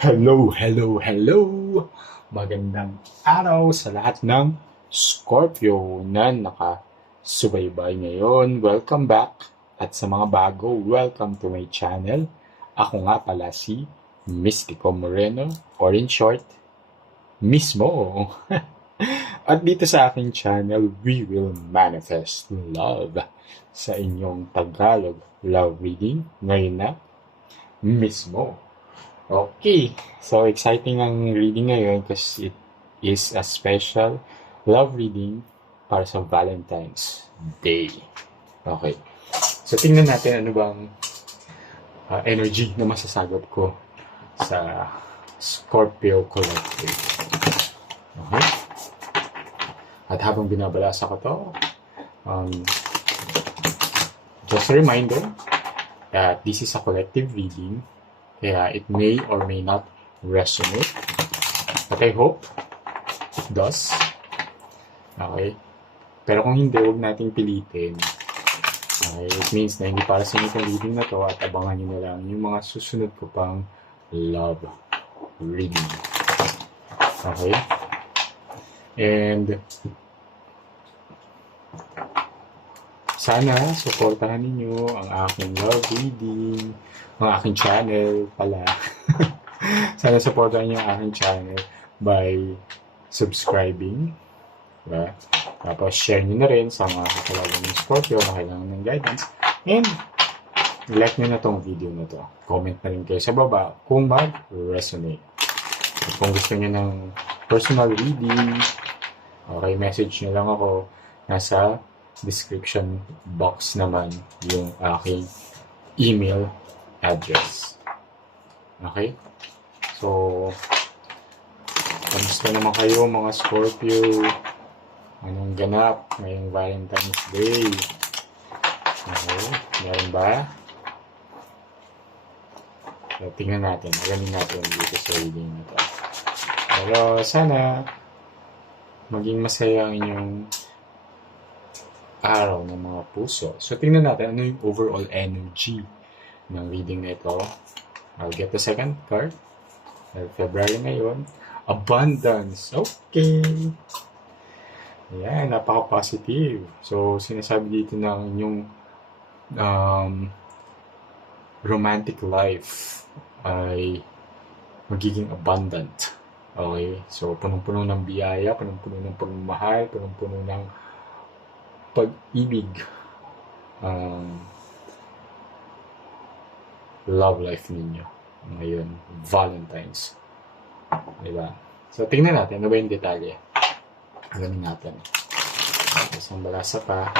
Hello, hello, hello! Magandang araw sa lahat ng Scorpio na nakasubaybay ngayon. Welcome back! At sa mga bago, welcome to my channel. Ako nga pala si Mystico Moreno, or in short, Mismo. At dito sa aking channel, we will manifest love sa inyong Tagalog love reading ngayon na mismo. Okay, so exciting ang reading ngayon kasi it is a special love reading para sa Valentine's Day. Okay, so tingnan natin ano bang energy na masasagot ko sa Scorpio Collective. Okay, at habang binabalasa ko to, um, just a reminder that this is a collective reading. Kaya it may or may not resonate. But I hope it does. Okay? Pero kung hindi, huwag nating pilitin. Okay? It means na hindi para sa inyo itong reading na to at abangan nyo na lang yung mga susunod ko pang love reading. Okay? And sana suportahan ninyo ang aking love reading, ang aking channel pala. Sana supportahan niyo ang aking channel by subscribing. Diba? Tapos share niyo na rin sa mga kakilala ng Scorpio na kailangan ng guidance. And like niyo na tong video na to. Comment na rin kayo sa baba kung mag-resonate. At kung gusto niyo ng personal reading, okay, message niyo lang ako. Nasa description box naman yung aking email address. Okay? So, kamusta naman kayo mga Scorpio? Anong ganap ngayong Valentine's Day? Okay, meron ba? So, tingnan natin. Alamin natin dito sa reading na to. Pero sana maging masaya ang inyong araw ng mga puso. So, tingnan natin ano yung overall energy ng reading na ito. I'll get the second card. February ngayon. Abundance. Okay. Ayan, napaka-positive. So, sinasabi dito ng inyong romantic life ay magiging abundant. Okay? So, punong-puno ng biyaya, punong-puno ng pagmamahal, punong-puno ng pag-ibig. Love life ninyo ngayon, Valentine's. Diba? So, tingnan natin ano ba yung detalye. Alamin natin. Isang balasa pa.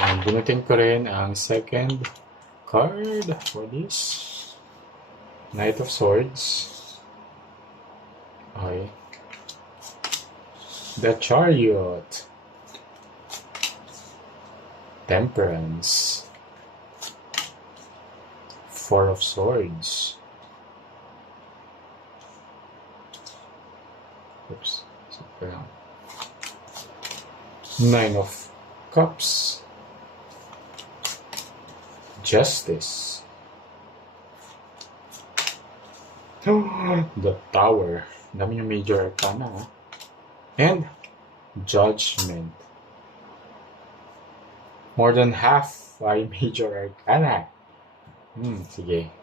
And bunutin ko rin ang second card for this. Knight of Swords. Okay. The Chariot. Temperance. Four of Swords. Oops. Nine of Cups. Justice. The Tower. Dami yung major arcana. Ha? And Judgment. More than half ay major arcana. Sige.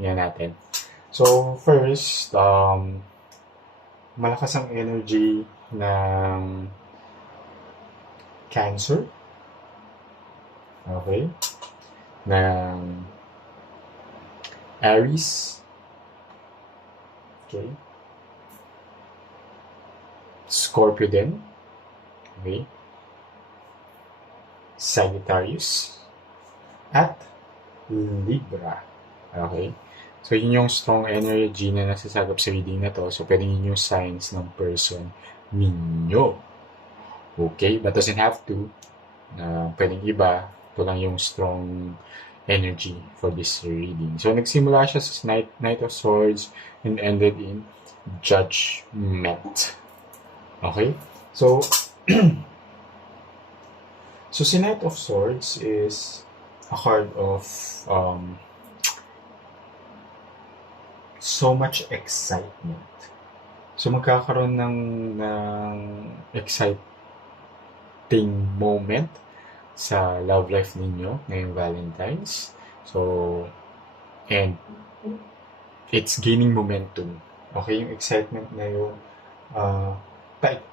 Yan natin. So, first, malakas ang energy ng Cancer. Okay. Ng Aries. Okay. Scorpio din. Okay. Sagittarius. At Libra. Okay. So, yun yung strong energy na nasasagap sa reading na to. So, pwede yun yung signs ng person ninyo. Okay? But doesn't have to. Pwedeng iba. Ito lang yung strong energy for this reading. So, nagsimula siya sa Knight of Swords and ended in Judgment. Okay? So, so si Knight of Swords is a card of so much excitement. So magkakaroon ng exciting moment sa love life ninyo ngayong Valentine's. So, and it's gaining momentum. Okay, yung excitement na yun,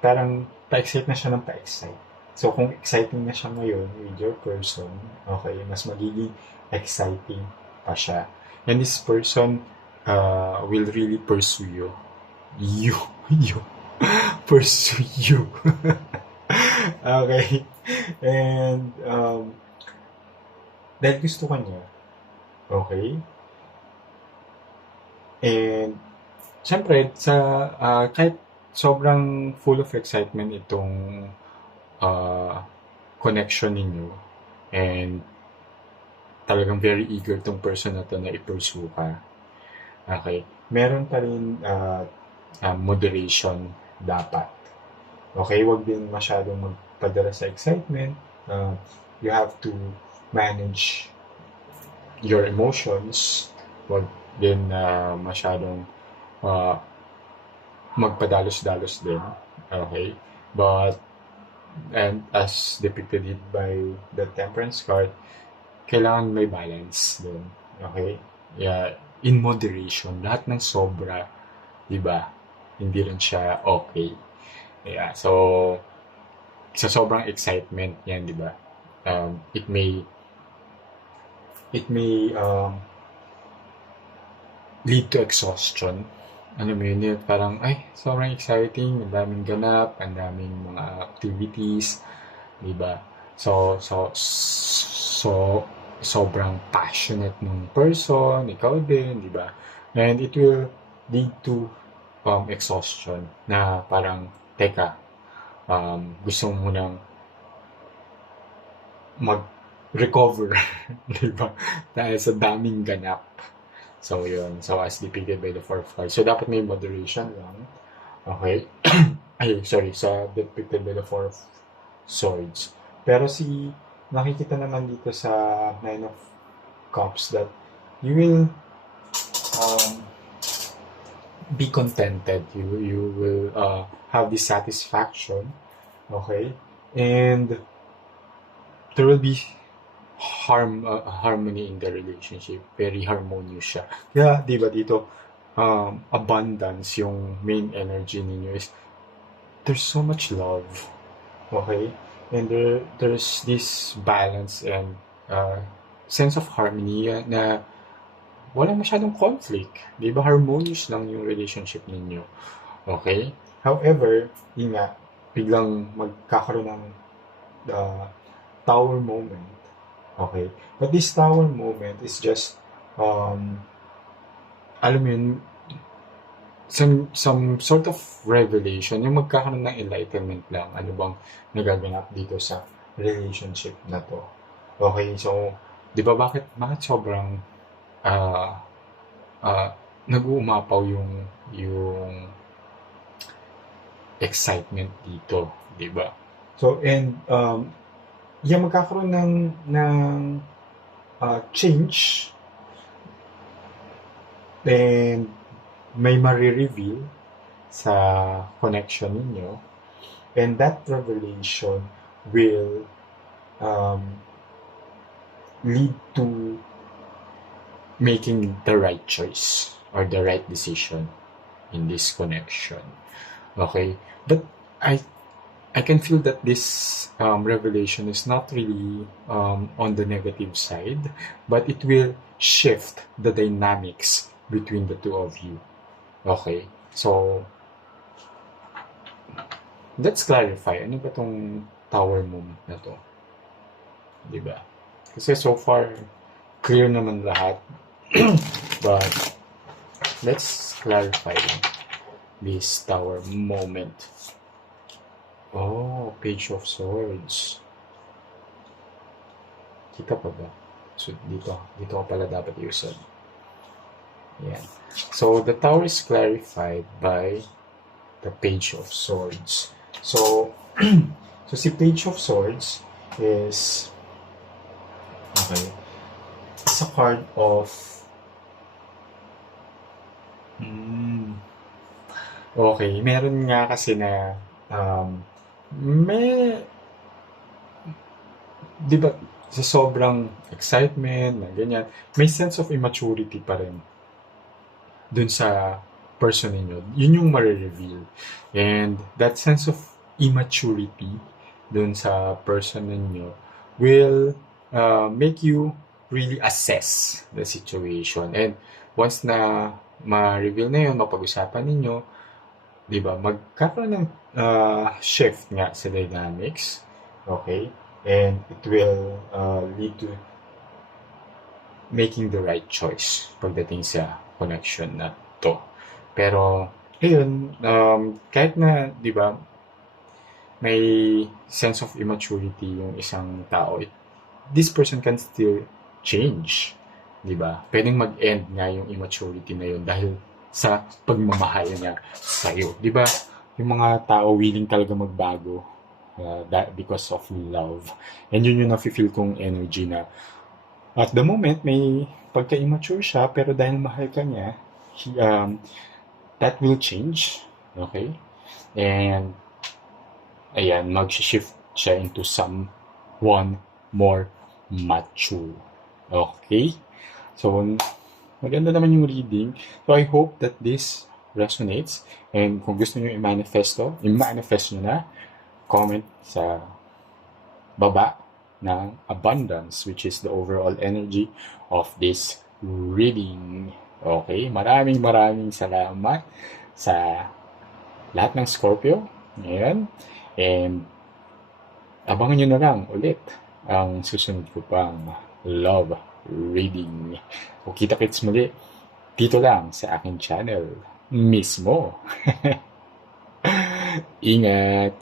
parang pa-excite na siya ng pa-excite. So, kung exciting na siya ngayon with your person, okay, mas magiging exciting pa siya. And this person will really pursue you. You. Pursue you. Okay. And, dahil gusto ka niya, okay? And, syempre, kahit sobrang full of excitement itong connection ninyo, and talagang very eager tong person na to na i-pursue ka, okay, meron pa rin moderation dapat. Okay, wag din masyadong magpadala sa excitement. You have to manage your emotions. Wag din masyadong magpadalos-dalos din. Okay? But, and as depicted by the Temperance card, kailangan may balance din. Okay? Yeah, in moderation. Lahat ng sobra, di ba? Hindi rin siya okay. Yeah, so sa sobrang excitement yan, di ba? It may lead to exhaustion. Ano mo yun, parang, ay, sobrang exciting, ang daming ganap, ang daming mga activities, di ba? So, sobrang passionate ng person, ikaw din, di ba? And it will lead to exhaustion na parang, teka, gusto mo munang mag-recover, di ba? Dahil sa daming ganap. So, yun. So, as depicted by the fourth card. So, dapat may moderation lang. Okay? Ay, sorry. Sa depicted by the four of swords. Pero nakikita naman dito sa Nine of Cups that you will be contented. You will have this satisfaction. Okay? And there will be harmony in the relationship. Very harmonious siya. Kaya, di ba dito, abundance, yung main energy ninyo is, there's so much love. Okay? And there's this balance and sense of harmony na wala masyadong conflict. Di ba? Harmonious lang yung relationship ninyo. Okay? However, yun nga, biglang magkakaroon ng tower moment. Okay? But this tower moment is just, alam mo yun, some sort of revelation, yung magkakaroon ng enlightenment lang. Ano bang nagaganap dito sa relationship na to? Okay? So, di ba bakit sobrang nag-uumapaw yung excitement dito, di ba? So, and yung magkakaroon ng change, and may marireveal sa connection ninyo, and that revelation will lead to making the right choice or the right decision in this connection. Okay? But I can feel that this revelation is not really on the negative side, but it will shift the dynamics between the two of you. Okay? So, let's clarify. Ano ba tong tower moment na to? Diba? Kasi so far, clear naman lahat. But, let's clarify this tower moment. Oh, Page of Swords. Kita pa ba? So, dito ko pala dapat i-usad. Yan. So, the tower is clarified by the Page of Swords. So, si Page of Swords is, okay, it's a card of Okay, meron nga kasi na may 'di ba sa sobrang excitement na ganyan, may sense of immaturity pa rin dun sa person ninyo. Yun yung mare-reveal. And that sense of immaturity dun sa person ninyo will make you really assess the situation. And once na ma-reveal na yun, mapag-usapan ninyo, di ba, magkakaroon ng shift nga sa dynamics. Okay? And it will lead to making the right choice pagdating sa connection na to. Pero, ayun, kahit na, di ba, may sense of immaturity yung isang tao, this person can still change. Di ba? Pwedeng mag-end nga yung immaturity na yun dahil sa pagmamahal niya sa'yo. Di ba? Yung mga tao willing talaga magbago that because of love. And yun yung nafe-feel kong energy na at the moment, may pagka-immature siya, pero dahil mahal ka niya, that will change. Okay? And, ayan, mag-shift siya into someone more mature. Okay? So, maganda naman yung reading. So, I hope that this resonates. And kung gusto nyo i-manifest nyo na, comment sa baba ng abundance, which is the overall energy of this reading. Okay? Maraming salamat sa lahat ng Scorpio ngayon. And abangan nyo na lang ulit ang susunod ko pang love reading. O kita-kits muli dito lang sa aking channel mismo. Ingat!